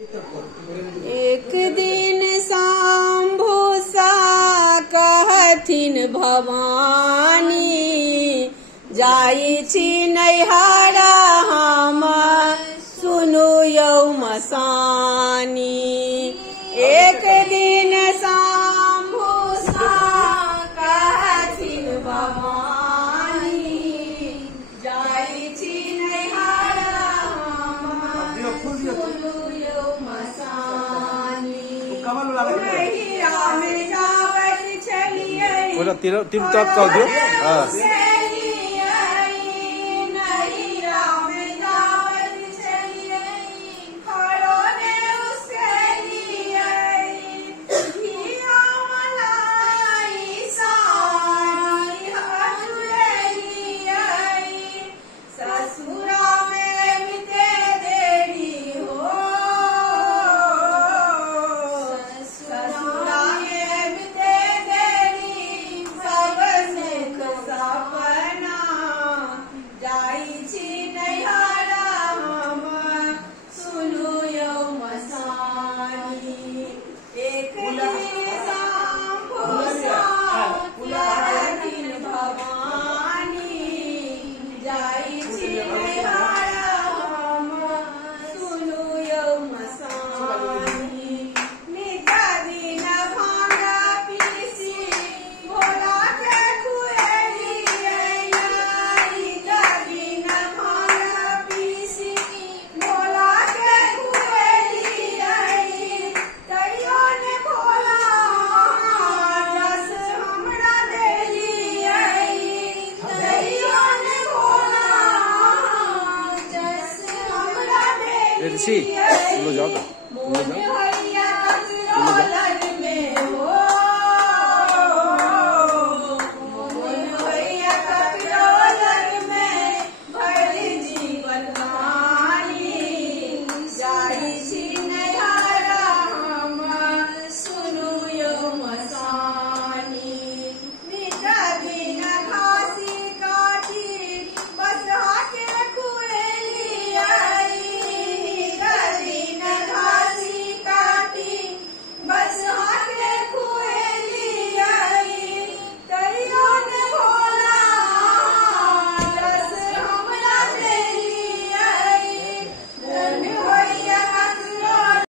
एक दिन शंभु सा कहथिन भवानी, जाई छी नैहरा हम सुनु यौ मसानी। एक दिन शंभु सा कहथिन भवानी, जाई छी नैहरा हम सुनु यौ मसानी। नैहरा में जावत छलियै तीन तक कह दियो। ऋषि, लो जाओ।